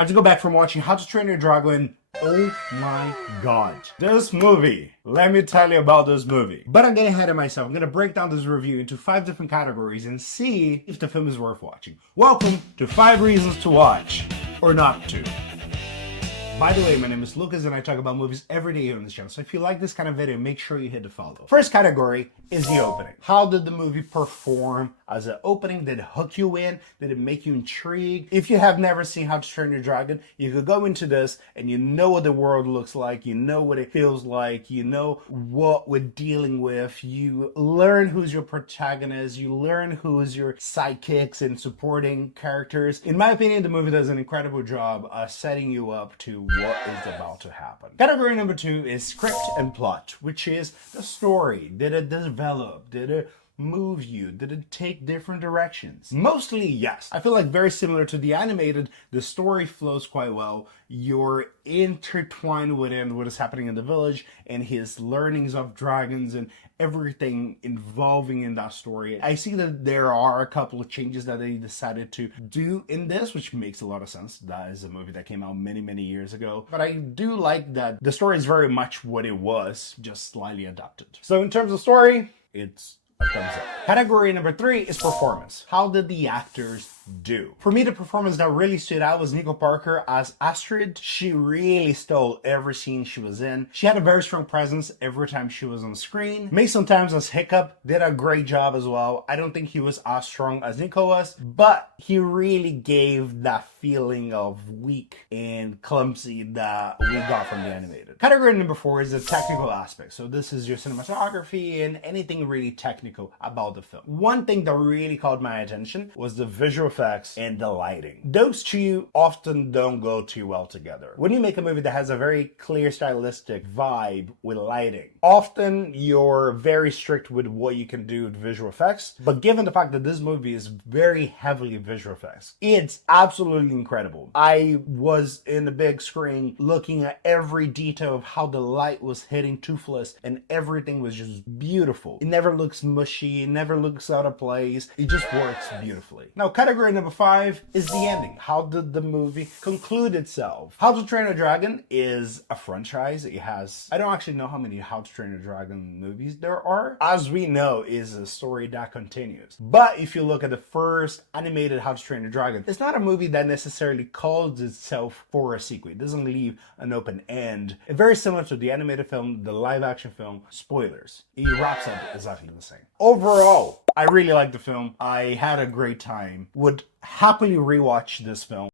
I just go back from watching How to Train Your Dragon. Oh my god. This movie. Let me tell you about this movie. But I'm getting ahead of myself. I'm going to break down this review into 5 different categories and see if the film is worth watching. Welcome to 5 reasons to watch or not to. By the way, my name is Lucas and I talk about movies every day here on this channel. So if you like this kind of video, make sure you hit the follow. First category is the opening. How did the movie perform as an opening? Did it hook you in? Did it make you intrigued? If you have never seen How to Train Your Dragon, you could go into this and you know what the world looks like, you know what it feels like, you know what we're dealing with, you learn who's your protagonist, you learn who's your sidekicks and supporting characters. In my opinion, the movie does an incredible job setting you up to what is about to happen. Category number 2 is script and plot, which is the story. Did it develop? Did it move you? Did it take different directions? Mostly yes. I feel like very similar to the animated, the story flows quite well. You're intertwined within what is happening in the village and his learnings of dragons and everything involving in that story. I see that there are a couple of changes that they decided to do in this, which makes a lot of sense. That is a movie that came out many years ago. But I do like that the story is very much what it was, just slightly adapted. So in terms of story, it's a thumbs up. Category number 3 is performance. How did the actors do? For me, the performance that really stood out was Nico Parker as Astrid. She really stole every scene she was in. She had a very strong presence every time she was on screen. Mason Thames as Hiccup did a great job as well. I don't think he was as strong as Nico was, but he really gave that feeling of weak and clumsy that we got from the animated. Category number 4 is the technical aspect. So this is your cinematography and anything really technical about the film. One thing that really caught my attention was the visual effects and the lighting. Those two often don't go too well together. When you make a movie that has a very clear stylistic vibe with lighting, often you're very strict with what you can do with visual effects, but given the fact that this movie is very heavily visual effects, it's absolutely incredible. I was in the big screen looking at every detail of how the light was hitting Toothless and everything was just beautiful. It never looks mushy, it never looks out of place, it just works beautifully. Now, category number 5 is the ending. How did the movie conclude itself? How to Train a Dragon is a franchise. It has, I don't actually know how many How to Train a Dragon movies there are. As we know, is a story that continues. But if you look at the first animated How to Train a Dragon, it's not a movie that necessarily calls itself for a sequel. It doesn't leave an open end. It's very similar to the animated film, the live action film. Spoilers. It wraps up exactly the same. Overall, I really liked the film. I had a great time. Would happily rewatch this film.